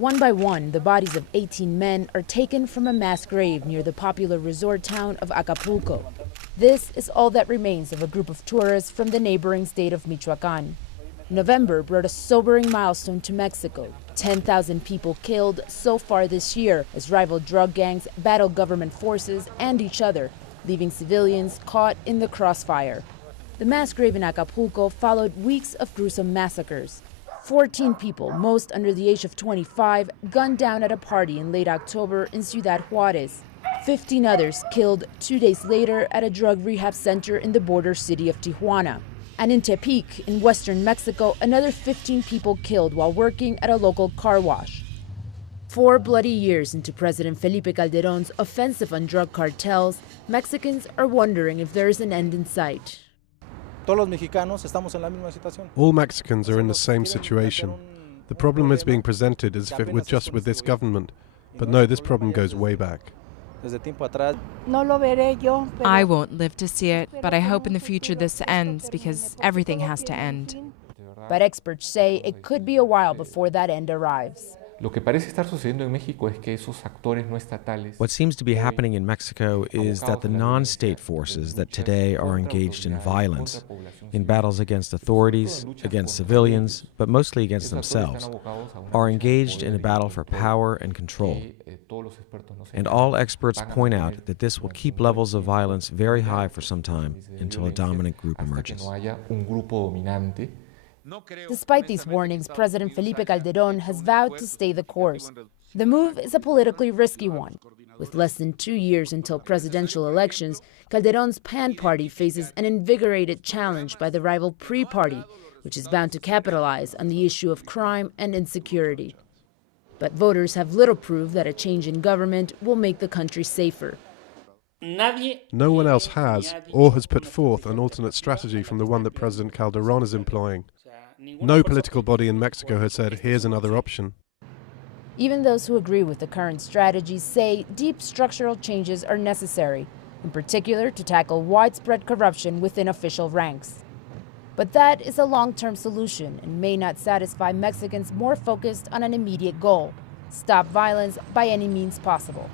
One by one, the bodies of 18 men are taken from a mass grave near the popular resort town of Acapulco. This is all that remains of a group of tourists from the neighboring state of Michoacán. November brought a sobering milestone to Mexico. 10,000 people killed so far this year as rival drug gangs battle government forces and each other, leaving civilians caught in the crossfire. The mass grave in Acapulco followed weeks of gruesome massacres. 14 people, most under the age of 25, gunned down at a party in late October in Ciudad Juarez. 15 others killed 2 days later at a drug rehab center in the border city of Tijuana. And in Tepic, in western Mexico, another 15 people killed while working at a local car wash. 4 bloody years into President Felipe Calderón's offensive on drug cartels, Mexicans are wondering if there is an end in sight. All Mexicans are in the same situation. The problem is being presented as if it were just with this government. But no, this problem goes way back. I won't live to see it, but I hope in the future this ends, because everything has to end. But experts say it could be a while before that end arrives. What seems to be happening in Mexico is that the non-state forces that today are engaged in violence, in battles against authorities, against civilians, but mostly against themselves, are engaged in a battle for power and control. And all experts point out that this will keep levels of violence very high for some time until a dominant group emerges. Despite these warnings, President Felipe Calderón has vowed to stay the course. The move is a politically risky one. With less than 2 years until presidential elections, Calderón's PAN party faces an invigorated challenge by the rival PRI party, which is bound to capitalize on the issue of crime and insecurity. But voters have little proof that a change in government will make the country safer. No one else has, or has put forth an alternate strategy from the one that President Calderón is employing. No political body in Mexico has said, here's another option. Even those who agree with the current strategies say deep structural changes are necessary, in particular to tackle widespread corruption within official ranks. But that is a long-term solution and may not satisfy Mexicans more focused on an immediate goal: stop violence by any means possible.